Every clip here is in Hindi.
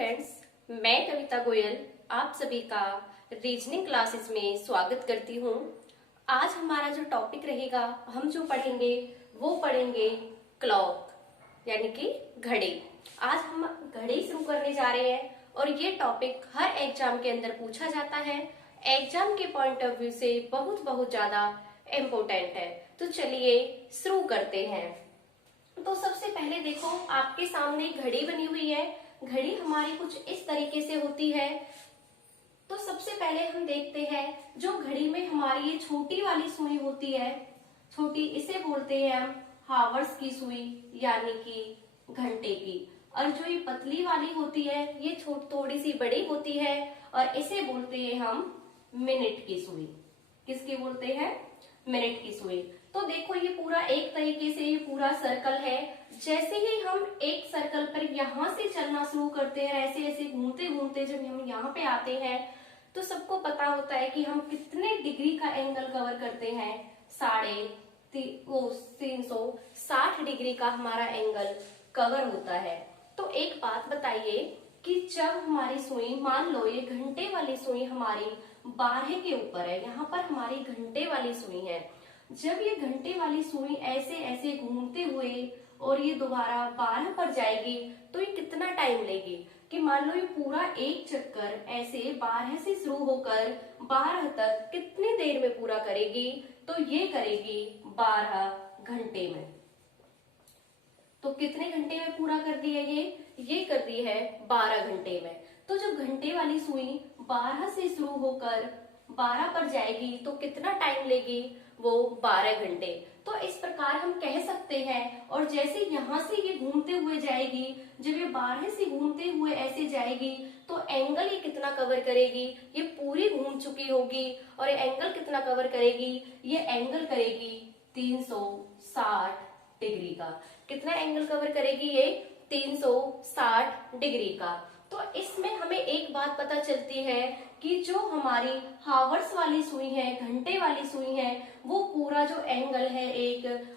फ्रेंड्स, मैं कविता गोयल आप सभी का रीजनिंग क्लासेस में स्वागत करती हूँ। आज हमारा जो टॉपिक रहेगा, हम जो पढ़ेंगे वो पढ़ेंगे क्लॉक यानी कि घड़ी। आज हम घड़ी शुरू करने जा रहे हैं और ये टॉपिक हर एग्जाम के अंदर पूछा जाता है। एग्जाम के पॉइंट ऑफ व्यू से बहुत ज्यादा इम्पोर्टेंट है। तो चलिए शुरू करते हैं। तो सबसे पहले देखो, आपके सामने घड़ी बनी हुई है। घड़ी हमारी कुछ इस तरीके से होती है। तो सबसे पहले हम देखते हैं, जो घड़ी में हमारी ये छोटी वाली सुई होती है, छोटी, इसे बोलते हैं हम हावर्स की सुई यानी कि घंटे की। और जो ये पतली वाली होती है, ये थोड़ी सी बड़ी होती है और इसे बोलते हैं हम मिनट की सुई। किसकी बोलते हैं? मिनट की सुई। तो देखो, ये पूरा एक तरीके से ये पूरा सर्कल है। जैसे ही हम एक सर्कल पर यहाँ से चलना शुरू करते हैं, ऐसे ऐसे घूमते घूमते जब हम यहाँ पे आते हैं, तो सबको पता होता है कि हम कितने डिग्री का एंगल कवर करते हैं। 360 डिग्री का हमारा एंगल कवर होता है। तो एक बात बताइए कि जब हमारी सुई, मान लो ये घंटे वाली सुई हमारी 12 के ऊपर है, यहाँ पर हमारी घंटे वाली सुई है। जब ये घंटे वाली सुई ऐसे ऐसे घूमते हुए और ये दोबारा 12 पर जाएगी, तो ये कितना टाइम लेगी? कि मान लो ये पूरा एक चक्कर ऐसे 12 से शुरू होकर 12 तक कितनी देर में पूरा करेगी? तो ये करेगी 12 घंटे में। तो कितने घंटे में पूरा कर दी है ये कर दी है 12 घंटे में। तो जब घंटे वाली सुई 12 से शुरू होकर 12 पर जाएगी, तो कितना टाइम लेगी? वो 12 घंटे। तो इस प्रकार हम कह सकते हैं। और जैसे यहाँ से ये घूमते हुए जाएगी, जब ये 12 से घूमते हुए ऐसे जाएगी, तो एंगल ये कितना कवर करेगी? ये पूरी घूम चुकी होगी। और ये एंगल कितना कवर करेगी? ये एंगल करेगी 360 डिग्री का। कितना एंगल कवर करेगी ये? 360 डिग्री का। तो इसमें हमें एक बात पता चलती है कि जो हमारी हावर्स वाली सुई है, घंटे वाली सुई है, वो पूरा जो एंगल है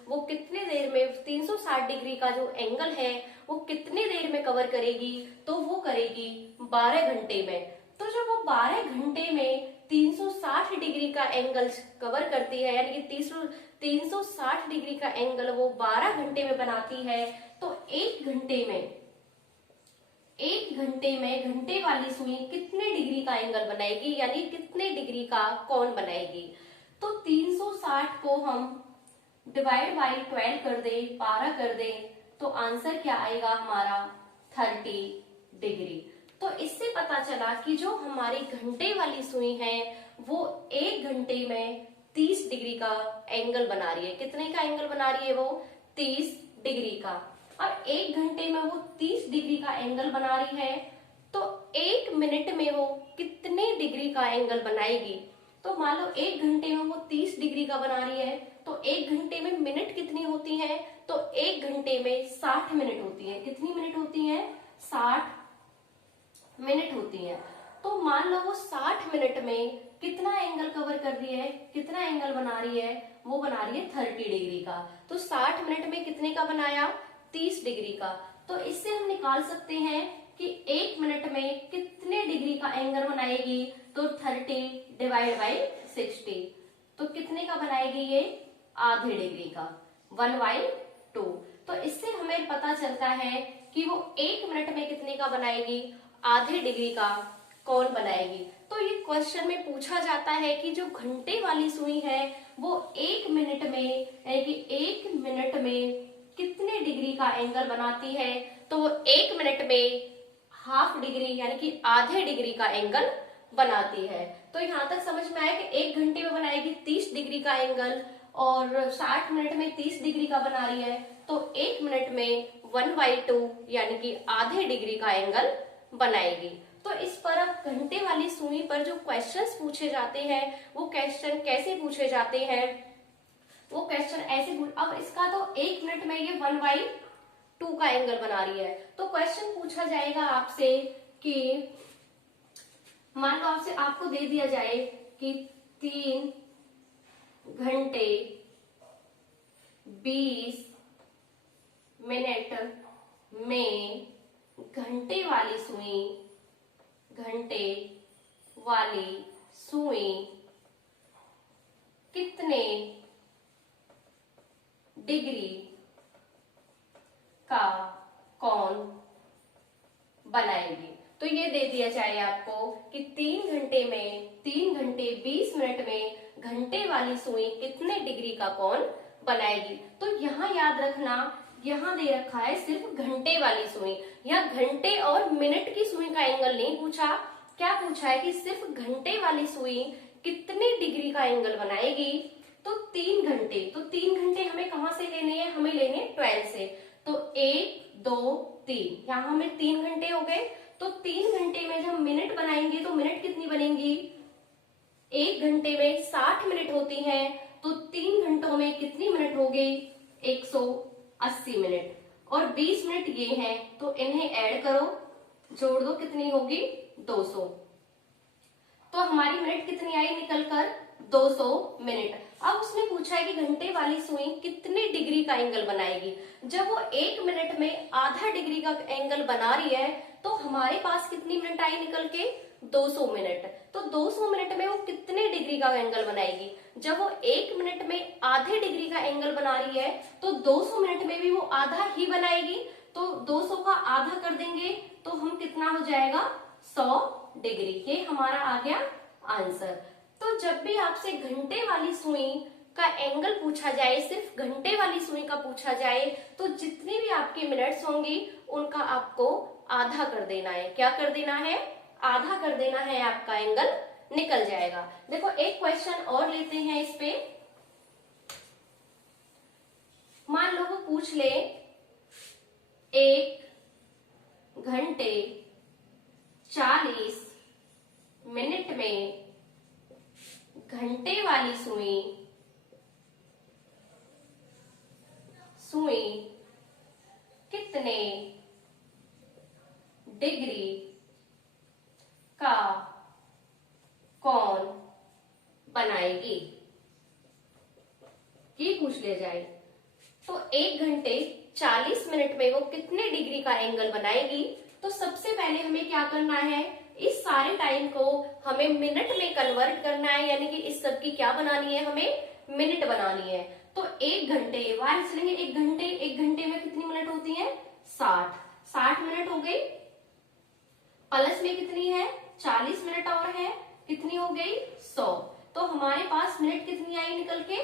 वो कितने देर में, 360 डिग्री का जो एंगल है वो कितने देर में कवर करेगी? तो वो करेगी 12 घंटे में। तो जब वो 12 घंटे में 360 डिग्री का एंगल कवर करती है, यानी कि 360 डिग्री का एंगल वो 12 घंटे में बनाती है, तो एक घंटे में घंटे वाली सुई कितने डिग्री का एंगल बनाएगी, यानी कितने डिग्री का कोण बनाएगी? तो 360 को हम डिवाइड बाई 12 कर दे, 12 कर दे, तो आंसर क्या आएगा हमारा? 30 डिग्री। तो इससे पता चला कि जो हमारी घंटे वाली सुई है वो एक घंटे में 30 डिग्री का एंगल बना रही है। कितने का एंगल बना रही है वो? 30 डिग्री का। और एक घंटे में वो 30 डिग्री का एंगल बना रही है, तो एक मिनट में वो कितने डिग्री का एंगल बनाएगी? तो मान लो एक घंटे में वो 30 डिग्री का बना रही है, तो एक घंटे में मिनट कितनी होती है? तो एक घंटे में 60 मिनट होती है। कितनी मिनट होती है? 60 मिनट होती है। तो मान लो वो 60 मिनट में कितना एंगल कवर कर रही है, कितना एंगल बना रही है? वो बना रही है 30 डिग्री का। तो 60 मिनट में कितने का बनाया? 30 डिग्री का। तो इससे हम निकाल सकते हैं कि एक मिनट में कितने डिग्री का एंगल बनाएगी? तो 30 डिवाइड बाई 60, तो कितने का बनाएगी ये? आधे डिग्री का, 1/2। तो इससे हमें पता चलता है कि वो एक मिनट में कितने का बनाएगी? आधे डिग्री का कोण बनाएगी। तो ये क्वेश्चन में पूछा जाता है कि जो घंटे वाली सुई है वो एक मिनट में, यानी कि एक मिनट में कितने डिग्री का एंगल बनाती है? तो वो एक मिनट में हाफ डिग्री, यानी कि आधे डिग्री का एंगल बनाती है। तो यहाँ तक समझ में आया कि एक घंटे में बनाएगी 30 डिग्री का एंगल और 60 मिनट में 30 डिग्री का बना रही है, तो एक मिनट में 1/2 यानी कि आधे डिग्री का एंगल बनाएगी। तो इस पर अब घंटे वाली सुई पर जो क्वेश्चंस पूछे जाते हैं, वो क्वेश्चन कैसे पूछे जाते हैं? वो क्वेश्चन ऐसे, अब इसका तो एक मिनट में ये 1/2 का एंगल बना रही है। तो क्वेश्चन पूछा जाएगा आपसे कि मान लो आपको दे दिया जाए कि 3 घंटे 20 मिनट में घंटे वाली सुई, घंटे वाली सुई कितने डिग्री का कोण बनाएगी। तो ये दे दिया जाए आपको कि 3 घंटे 20 मिनट में घंटे वाली सुई कितने डिग्री का कोण बनाएगी। तो यहाँ याद रखना, यहाँ दे रखा है सिर्फ घंटे वाली सुई, यहाँ घंटे और मिनट की सुई का एंगल नहीं पूछा। क्या पूछा है कि सिर्फ घंटे वाली सुई कितने डिग्री का एंगल बनाएगी। तो 3 घंटे, तो 3 घंटे हमें कहाँ से लेने हैं, हमें लेने हैं 12 से। तो 1 2 3, यहाँ हमें 3 घंटे हो गए। तो 3 घंटे में जब मिनट बनाएंगे तो मिनट कितनी बनेंगी, 1 घंटे में 60 मिनट होती हैं, तो 3 घंटों में कितनी मिनट हो गई, 180 मिनट। और 20 मिनट ये हैं, तो इन्हें ऐड करो, जोड़ दो, कितनी होगी 200। तो हमारी मिनट कितनी आई निकलकर, 200 मिनट। अब उसने पूछा है कि घंटे वाली सुई कितने डिग्री का एंगल बनाएगी। जब वो 1 मिनट में आधा डिग्री का एंगल बना रही है, तो हमारे पास कितनी मिनट आई निकल के, 200 मिनट। तो 200 मिनट में वो कितने डिग्री का एंगल बनाएगी। जब वो 1 मिनट में आधे डिग्री का एंगल बना रही है, तो 200 मिनट में भी वो आधा ही बनाएगी। तो 200 का आधा कर देंगे तो हम कितना हो जाएगा, 100 डिग्री। ये हमारा आ गया आंसर। तो जब भी आपसे घंटे वाली सुई का एंगल पूछा जाए, सिर्फ घंटे वाली सुई का पूछा जाए, तो जितनी भी आपकी मिनट्स होंगी उनका आपको आधा कर देना है। क्या कर देना है, आधा कर देना है, आपका एंगल निकल जाएगा। देखो एक क्वेश्चन और लेते हैं इस पे। मान लो वो पूछ ले 1 घंटे 40 मिनट में घंटे वाली सुई कितने डिग्री का कोण बनाएगी, ये पूछ लिया जाए। तो 1 घंटे 40 मिनट में वो कितने डिग्री का एंगल बनाएगी। तो सबसे पहले हमें क्या करना है, इस सारे टाइम को हमें मिनट में कन्वर्ट करना है, यानी कि इस सब की क्या बनानी है, हमें मिनट बनानी है। तो 1 घंटे बाहर चलेंगे, 1 घंटे में कितनी मिनट होती है, 60 मिनट हो गई। प्लस में कितनी है, 40 मिनट और है, कितनी हो गई, 100। तो हमारे पास मिनट कितनी आई निकल के,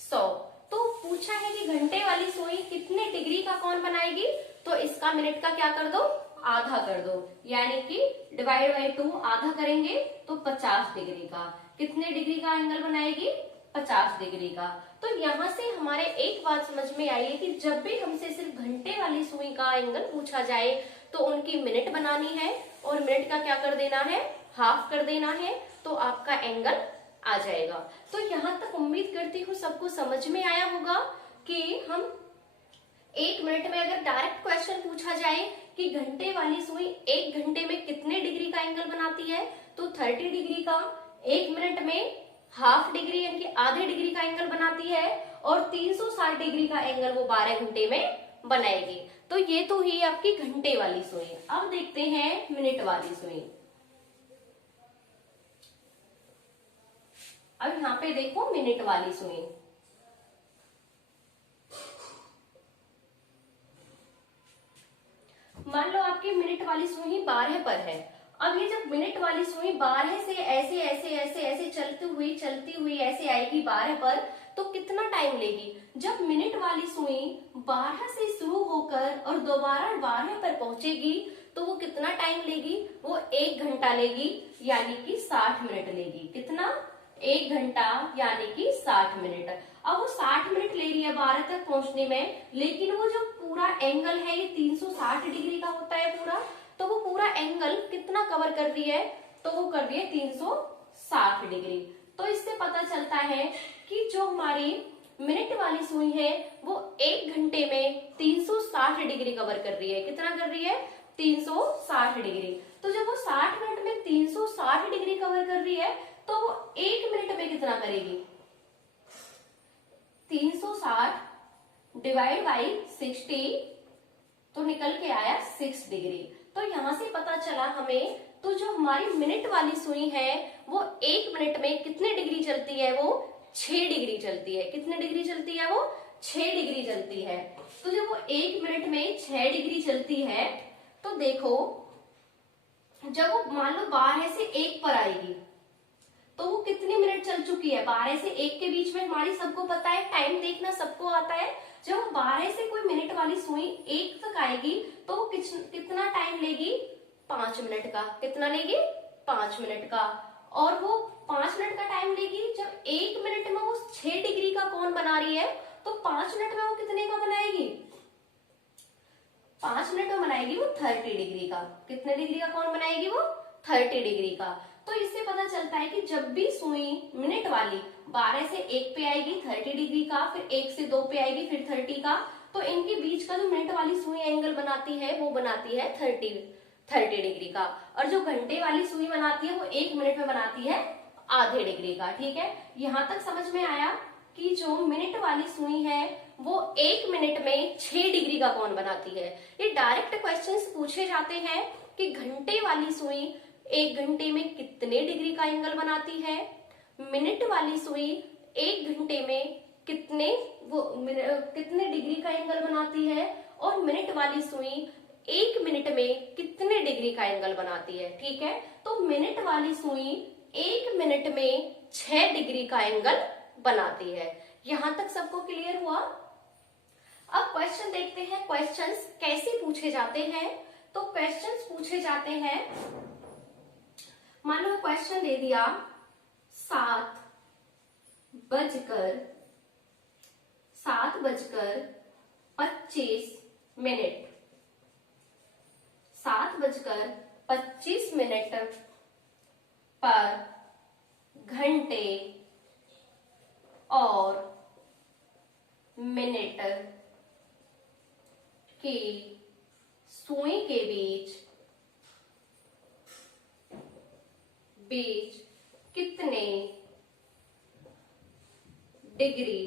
100। तो पूछा है कि घंटे वाली सुई कितने डिग्री का कोण बनाएगी। तो इसका मिनट का क्या कर दो, आधा कर दो, यानी कि डिवाइड बाई 2 आधा करेंगे तो 50 डिग्री का। कितने डिग्री का एंगल बनाएगी, 50 डिग्री का। तो यहाँ से हमारे एक बात समझ में आई है कि जब भी हमसे सिर्फ घंटे वाली सुई का एंगल पूछा जाए तो उनकी मिनट बनानी है, और मिनट का क्या कर देना है, हाफ कर देना है, तो आपका एंगल आ जाएगा। तो यहाँ तक उम्मीद करती हूँ सबको समझ में आया होगा कि हम 1 मिनट में अगर डायरेक्ट क्वेश्चन पूछा जाए कि घंटे वाली सुई 1 घंटे में कितने डिग्री का एंगल बनाती है, तो 30 डिग्री का। 1 मिनट में हाफ डिग्री यानी कि आधे डिग्री का एंगल बनाती है, और 360 डिग्री का एंगल वो 12 घंटे में बनाएगी। तो ये तो ही आपकी घंटे वाली सुई। अब देखते हैं मिनट वाली सुई। अब यहाँ पे देखो मिनट वाली सुई। मान लो आपकी मिनट वाली सुई 12 पर है। अब ये जब मिनट वाली सुई 12 से ऐसे ऐसे ऐसे ऐसे चलती हुई ऐसे आएगी 12 पर, तो कितना टाइम लेगी। जब मिनट वाली सुई 12 से शुरू होकर और दोबारा 12 पर पहुंचेगी तो वो कितना टाइम लेगी, वो 1 घंटा लेगी, यानी कि 60 मिनट लेगी। कितना, 1 घंटा यानी कि 60 मिनट। अब वो 60 मिनट ले रही है 12 तक पहुंचने में, लेकिन वो जो पूरा एंगल है ये 360 डिग्री का होता है पूरा, तो वो पूरा एंगल कितना कवर कर रही है, तो वो कर रही है 360 डिग्री। तो इससे पता चलता है कि जो हमारी मिनट वाली सुई है वो 1 घंटे में 360 डिग्री कवर कर रही है। कितना कर रही है, 360 डिग्री। तो जब वो 60 मिनट में 360 डिग्री कवर कर रही है, तो वो 1 मिनट में कितना करेगी, 360 डिवाइड बाई 60, तो निकल के आया 6 डिग्री। तो यहाँ से पता चला हमें, तो जो हमारी मिनट वाली सुई है वो 1 मिनट में कितने डिग्री चलती है, वो 6 डिग्री चलती है। कितने डिग्री चलती है, वो 6 डिग्री चलती है। तो जब वो 1 मिनट में 6 डिग्री चलती है, तो देखो जब वो मान लो 12 से 1 पर आएगी तो वो कितने मिनट चल चुकी है। 12 से 1 के बीच में हमारी सबको पता है, टाइम देखना सबको आता है। जब वो 12 से कोई मिनट वाली सुई 1 तक आएगी तो वो कितना टाइम लेगी, 5 मिनट का। कितना लेगी, 5 मिनट का। और वो 5 मिनट का टाइम लेगी। जब 1 मिनट में वो 6 डिग्री का कोण बना रही है तो 5 मिनट में वो कितने का बनाएगी, 5 मिनट में बनाएगी वो 30 डिग्री का। कितने डिग्री का कोण बनाएगी वो, 30 डिग्री का। तो इससे पता चलता है कि जब भी सुई मिनट वाली 12 से 1 पे आएगी 30 डिग्री का, फिर 1 से 2 पे आएगी फिर 30 का, तो इनके बीच का जो मिनट वाली सुई एंगल बनाती है वो बनाती है 30 डिग्री का। और जो घंटे वाली सुई बनाती है वो 1 मिनट में बनाती है आधे डिग्री का। ठीक है, यहां तक समझ में आया कि जो मिनट वाली सुई है वो 1 मिनट में 6 डिग्री का कोण बनाती है। ये डायरेक्ट क्वेश्चंस पूछे जाते हैं कि घंटे वाली सुई 1 घंटे में कितने डिग्री का एंगल बनाती है, मिनट वाली सुई 1 घंटे में कितने डिग्री का एंगल बनाती है, और मिनट वाली सुई 1 मिनट में कितने डिग्री का एंगल बनाती है। ठीक है, तो मिनट वाली सुई 1 मिनट में 6 डिग्री का एंगल बनाती है। यहां तक सबको क्लियर हुआ। अब क्वेश्चन देखते हैं, क्वेश्चंस कैसे पूछे जाते हैं। तो क्वेश्चंस पूछे जाते हैं, मान लो क्वेश्चन दे दिया 7:25 7:25 पर घंटे और मिनट की सुई के बीच कितने डिग्री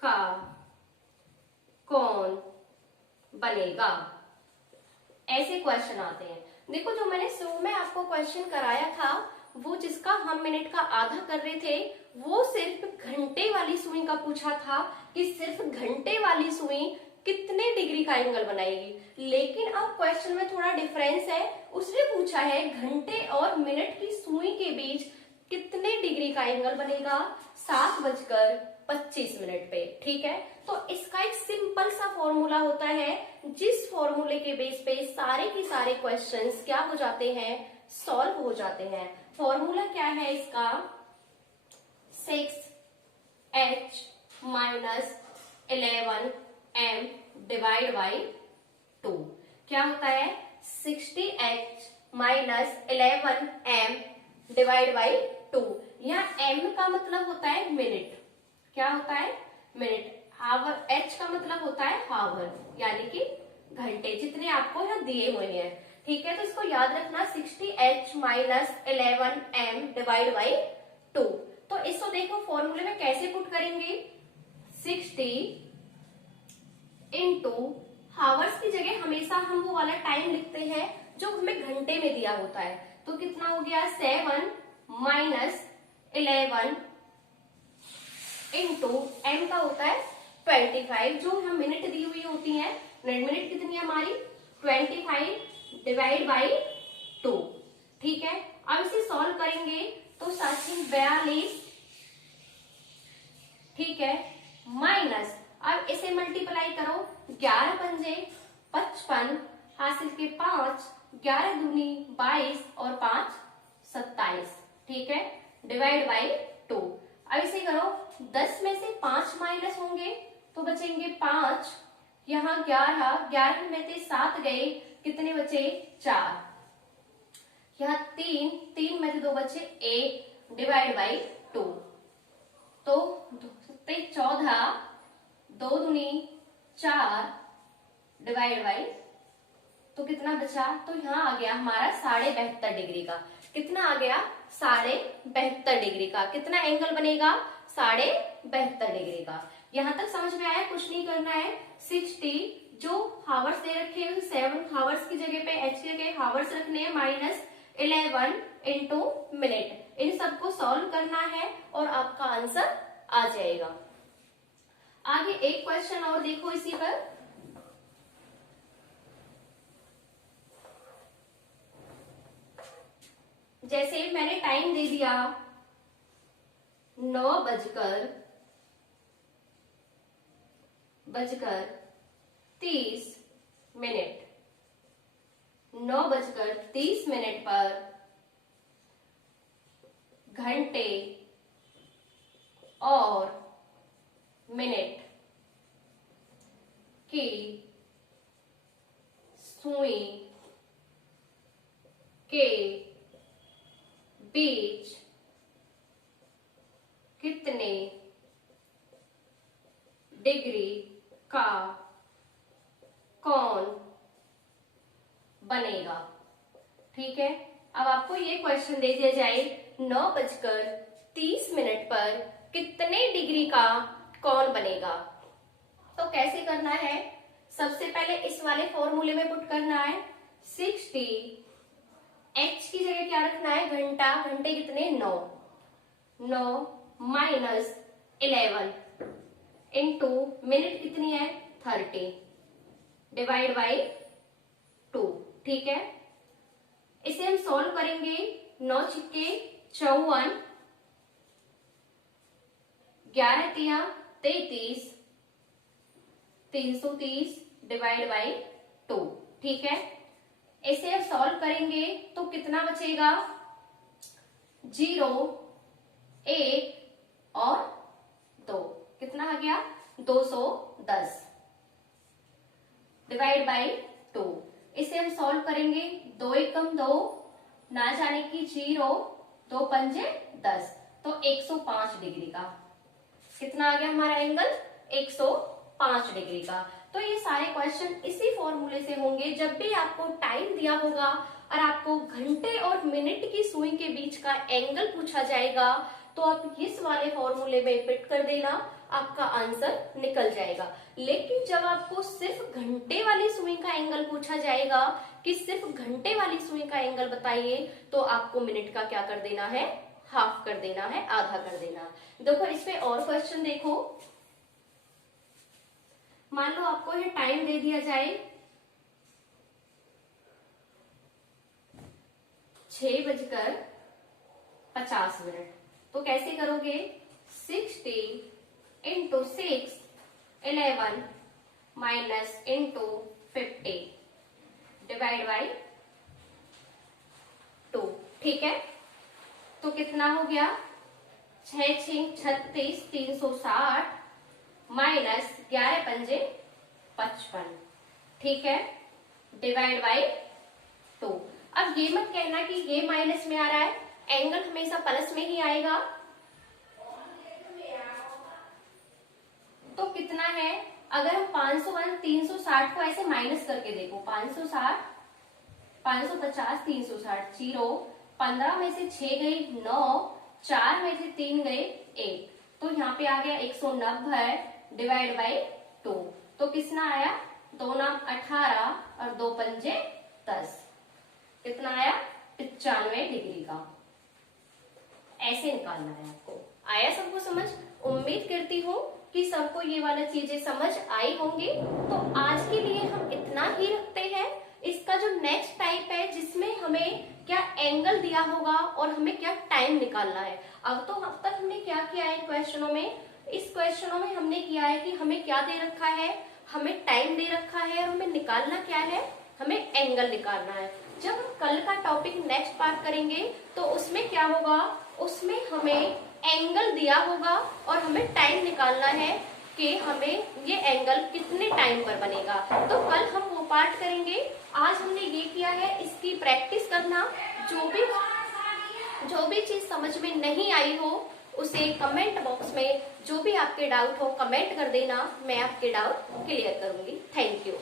का कोण बनेगा। ऐसे क्वेश्चन आते हैं। देखो जो मैंने शुरू में आपको क्वेश्चन कराया था वो जिसका हम मिनट का आधा कर रहे थे वो सिर्फ घंटे वाली सुई का पूछा था कि सिर्फ घंटे वाली सुई कितने डिग्री का एंगल बनाएगी। लेकिन अब क्वेश्चन में थोड़ा डिफरेंस है, उसने पूछा है घंटे और मिनट की सुई के बीच कितने डिग्री का एंगल बनेगा, 7:25 पे। ठीक है, तो इसका एक सिंपल सा फॉर्मूला होता है जिस फॉर्मूले के बेस पे सारे के सारे क्वेश्चंस क्या हो जाते हैं, सॉल्व हो जाते हैं। फॉर्मूला क्या है इसका, 6h - 11m डिवाइड बाई 2। क्या होता है, 60h - 11m डिवाइड बाई 2। यहाँ m का मतलब होता है मिनट। क्या होता है, मिनट। हावर, h का मतलब होता है हावर, यानी कि घंटे, जितने आपको यहाँ दिए हुए हैं। ठीक है, तो इसको याद रखना, 60h - 11m डिवाइड बाई 2। तो इसको देखो फॉर्मूले में कैसे पुट करेंगे, 60 इंटू हावर्स की जगह हमेशा हम वो वाला टाइम लिखते हैं जो हमें घंटे में दिया होता है। तो कितना हो गया, 7 - 11 इंटू m का होता है 25, जो हम मिनट दी हुई होती है। मिनट कितनी है हमारी, 25 डिवाइड बाई 2। ठीक है, अब इसे सॉल्व करेंगे तो 42, ठीक है, माइनस, अब इसे मल्टीप्लाई करो, 11 पंजे 55, हासिल के 5, 11 दूनी 22 और 5 27। ठीक है, डिवाइड बाई 2। अब इसे करो, 10 में से 5 माइनस होंगे तो बचेंगे 5, यहाँ 11 में से 7 गए, कितने बचे, 4, यहाँ 3 में से 2 बचे 1 डिवाइड बाई 2। तो 14, 2 दूनी 4 डिवाइड बाई, तो कितना बचा, तो यहाँ आ गया हमारा 72.5 डिग्री का। कितना आ गया, 72.5 डिग्री का। कितना एंगल बनेगा, 72.5 डिग्री का। यहां तक समझ में आया, कुछ नहीं करना है। 60 जो हावर्स दे रखे हैं 7 हावर्स की जगह पे एच की जगह हावर्स रखने हैं -11 इंटू मिनट। इन सबको सॉल्व करना है और आपका आंसर आ जाएगा। आगे एक क्वेश्चन और देखो इसी पर। जैसे मैंने टाइम दे दिया 9:30 9:30 9:30 पर घंटे और मिनट की सुई के बीच कितने डिग्री का कोण बनेगा। ठीक है, अब आपको ये क्वेश्चन दे दिया जाए 9:30 पर कितने डिग्री का कोण बनेगा। तो कैसे करना है, सबसे पहले इस वाले फॉर्मूले में पुट करना है 60, एच की जगह क्या रखना है घंटा, घंटे कितने 9 -11 इंटू मिनट कितनी है 30 डिवाइड बाई 2। ठीक है, इसे हम सॉल्व करेंगे 9 छिक्के 54, 11 तिया 33, 330 डिवाइड बाई 2। ठीक है, इसे अब सॉल्व करेंगे तो कितना बचेगा 0, 1 और 2, कितना आ गया 210 डिवाइड बाई 2। इसे हम सॉल्व करेंगे 2 एकम 2, ना जाने की 0, 2 पंजे 10, तो 105 डिग्री का कितना आ गया हमारा एंगल 105 डिग्री का। तो ये सारे क्वेश्चन इसी फॉर्मूले से होंगे। जब भी आपको टाइम दिया होगा और आपको घंटे और मिनट की सुई के बीच का एंगल पूछा जाएगा तो आप इस वाले फॉर्मूले में फिट कर देना, आपका आंसर निकल जाएगा। लेकिन जब आपको सिर्फ घंटे वाली सुई का एंगल पूछा जाएगा कि सिर्फ घंटे वाली सुई का एंगल बताइए, तो आपको मिनट का क्या कर देना है, हाफ कर देना है, आधा कर देना। देखो इसमें और क्वेश्चन देखो, मान लो आपको ये टाइम दे दिया जाए 6:50, तो कैसे करोगे 60 into 6 11 minus into 50 divide by 2। ठीक है, तो कितना हो गया 6 6 36 360 माइनस 11 पंजे 55। ठीक है, डिवाइड बाई 2। अब ये मत कहना कि ये माइनस में आ रहा है, एंगल हमेशा प्लस में ही आएगा। तो कितना है, अगर हम 501 360 को ऐसे माइनस करके देखो 560 550 360 0, 15 में से 6 गई 9, 4 में से 3 गए 1, तो यहाँ पे आ गया 190 डिवाइड बाई 2। तो कितना आया 2 नाम 18 और 2 पंजे 10, कितना आया 95 डिग्री का। ऐसे निकालना है आपको। आया सबको समझ? उम्मीद करती हूँ कि सबको ये वाला चीजें समझ आई होंगी। तो आज के लिए हम इतना ही रखते हैं। इसका जो नेक्स्ट टाइप है जिसमें हमें क्या एंगल दिया होगा और हमें क्या टाइम निकालना है। अब तक हमने क्या किया है क्वेश्चनों में, इस क्वेश्चनों में हमने किया है कि हमें क्या दे रखा है, हमें टाइम दे रखा है और हमें निकालना क्या है, हमें एंगल निकालना है। जब हम कल का टॉपिक नेक्स्ट पार्ट करेंगे तो उसमें क्या होगा, उसमें हमें एंगल दिया होगा और हमें टाइम निकालना है कि हमें ये एंगल कितने टाइम पर बनेगा। तो कल हम वो पार्ट करेंगे। आज हमने ये किया है, इसकी प्रैक्टिस करना। जो भी चीज समझ में नहीं आई हो उसे कमेंट बॉक्स में जो भी आपके डाउट हो कमेंट कर देना, मैं आपके डाउट क्लियर करूंगी। Thank you.